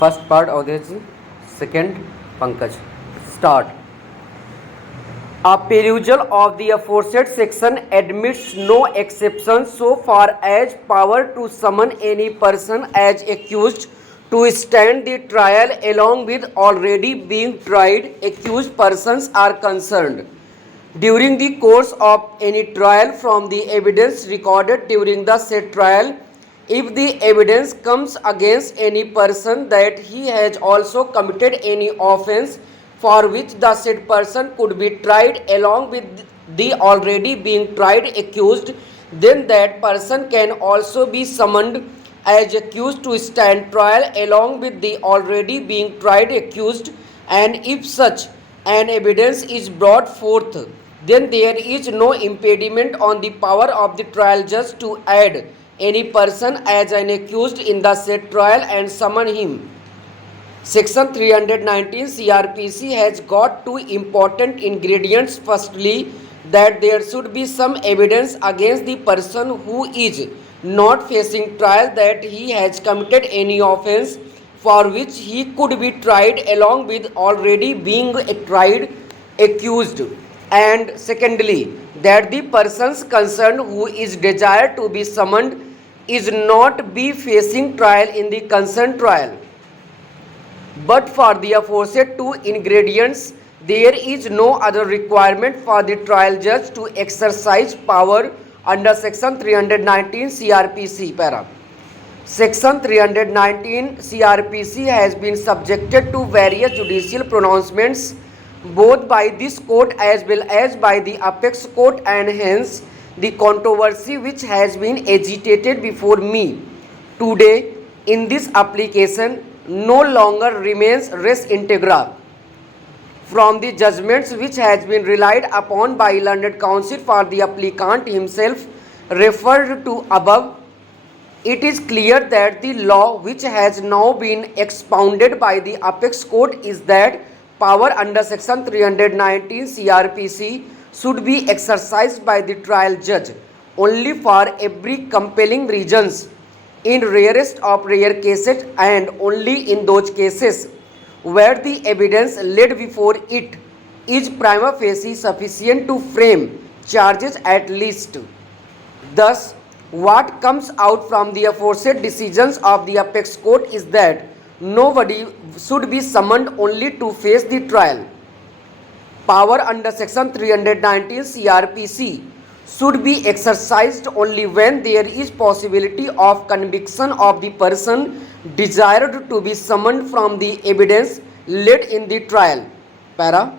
First part Audhej, second Pankaj. Start. A perusal of the aforesaid section admits no exception so far as power to summon any person as accused to stand the trial along with already being tried accused persons are concerned. During the course of any trial from the evidence recorded during the said trial, if the evidence comes against any person that he has also committed any offence for which the said person could be tried along with the already being tried accused, then that person can also be summoned as accused to stand trial along with the already being tried accused, and if such an evidence is brought forth, then there is no impediment on the power of the trial judge to add any person as an accused in the said trial and summon him. Section 319 CRPC has got two important ingredients. Firstly, that there should be some evidence against the person who is not facing trial that he has committed any offence for which he could be tried along with already being tried accused. And secondly, that the persons concerned who is desired to be summoned is not be facing trial in the concerned trial. But for the aforesaid two ingredients, there is no other requirement for the trial judge to exercise power under section 319 CRPC para. Section 319 CRPC has been subjected to various judicial pronouncements both by this court as well as by the apex court, and hence the controversy which has been agitated before me today in this application no longer remains res integra from the judgments which has been relied upon by learned counsel for the applicant himself referred to above. It is clear that the law which has now been expounded by the apex court is that power under section 319 CRPC should be exercised by the trial judge only for every compelling reasons, in rarest of rare cases and only in those cases where the evidence laid before it is prima facie sufficient to frame charges at least. Thus, what comes out from the aforesaid decisions of the apex court is that nobody should be summoned only to face the trial. Power under section 319 CRPC should be exercised only when there is possibility of conviction of the person desired to be summoned from the evidence laid in the trial. Para.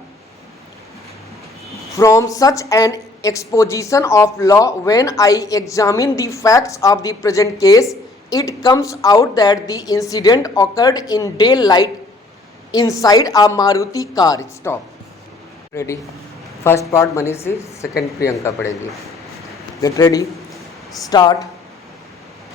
From such an exposition of law, when I examine the facts of the present case, it comes out that the incident occurred in daylight inside a Maruti car. Stop. Ready? First part Manishi, second Priyanka padegi. Get ready. Start.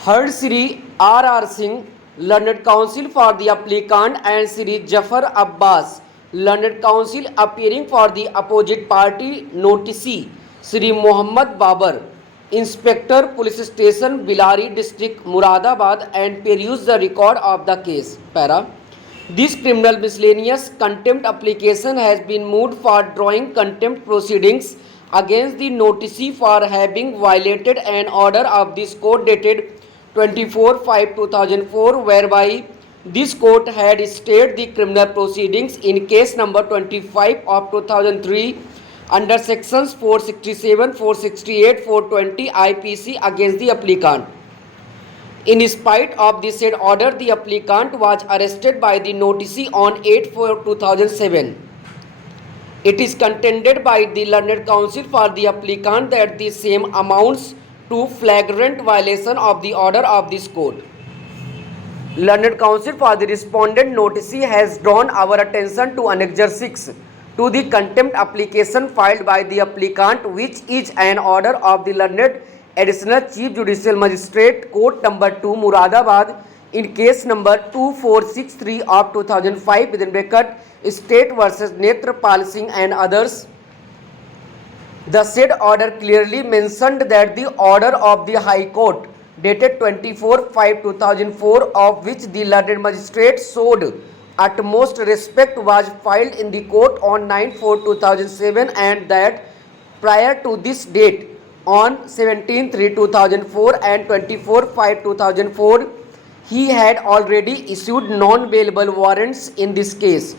Heard Shri R.R. Singh, learned counsel for the applicant, and Shri Jafar Abbas, learned counsel appearing for the opposite party, noticee Shri Muhammad Babar, Inspector Police Station Bilari District Muradabad, and peruse the record of the case. Para. This criminal miscellaneous contempt application has been moved for drawing contempt proceedings against the noticee for having violated an order of this court dated 24/5/2004, whereby this court had stayed the criminal proceedings in case number 25 of 2003 under sections 467, 468, 420 IPC against the applicant. In spite of the said order, the applicant was arrested by the noticee on 8/4/2007. It is contended by the learned counsel for the applicant that the same amounts to flagrant violation of the order of this court. Learned counsel for the respondent noticee has drawn our attention to Annexure 6 to the contempt application filed by the applicant, which is an order of the learned Additional Chief Judicial Magistrate Court number 2 Muradabad in case number 2463 of 2005 within bracket State versus Netrapal Singh and others. The said order clearly mentioned that the order of the High Court dated 24/5/2004, of which the learned magistrate showed utmost respect, was filed in the court on 9/4/2007, and that prior to this date, on 17/3/2004 and 24/5/2004, he had already issued non-bailable warrants in this case.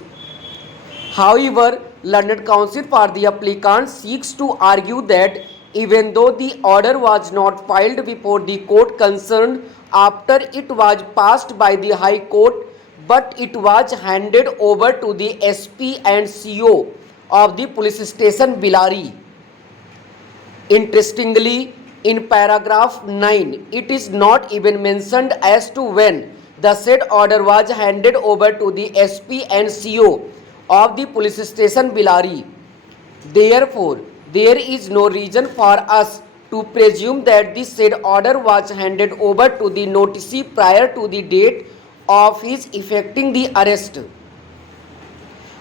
However, learned counsel for the applicant seeks to argue that even though the order was not filed before the court concerned after it was passed by the High Court, but it was handed over to the SP and CO of the police station Bilari. Interestingly, in paragraph 9, it is not even mentioned as to when the said order was handed over to the SP and CO of the police station Bilari. Therefore, there is no reason for us to presume that the said order was handed over to the noticee prior to the date of his effecting the arrest.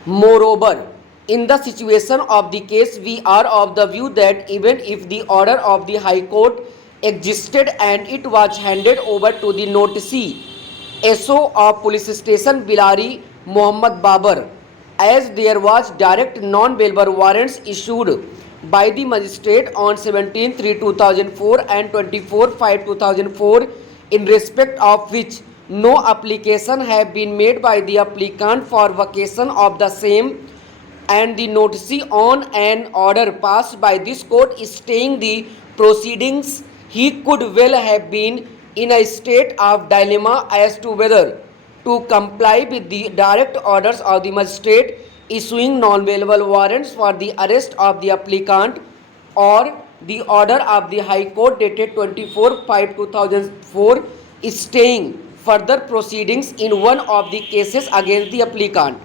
Moreover, in the situation of the case, we are of the view that even if the order of the High Court existed and it was handed over to the noticee SO of police station Bilari, Mohammad Babar, as there was direct non-bailable warrants issued by the magistrate on 17/3/2004 and 24/5/2004, in respect of which no application have been made by the applicant for vacation of the same, and the noticee on an order passed by this court staying the proceedings, he could well have been in a state of dilemma as to whether to comply with the direct orders of the magistrate issuing non-bailable warrants for the arrest of the applicant, or the order of the High Court dated 24/5/2004 staying further proceedings in one of the cases against the applicant.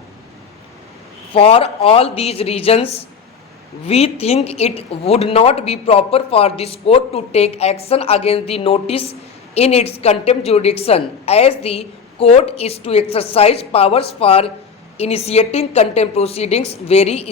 For all these reasons, we think it would not be proper for this court to take action against the notice in its contempt jurisdiction, as the court is to exercise powers for initiating contempt proceedings very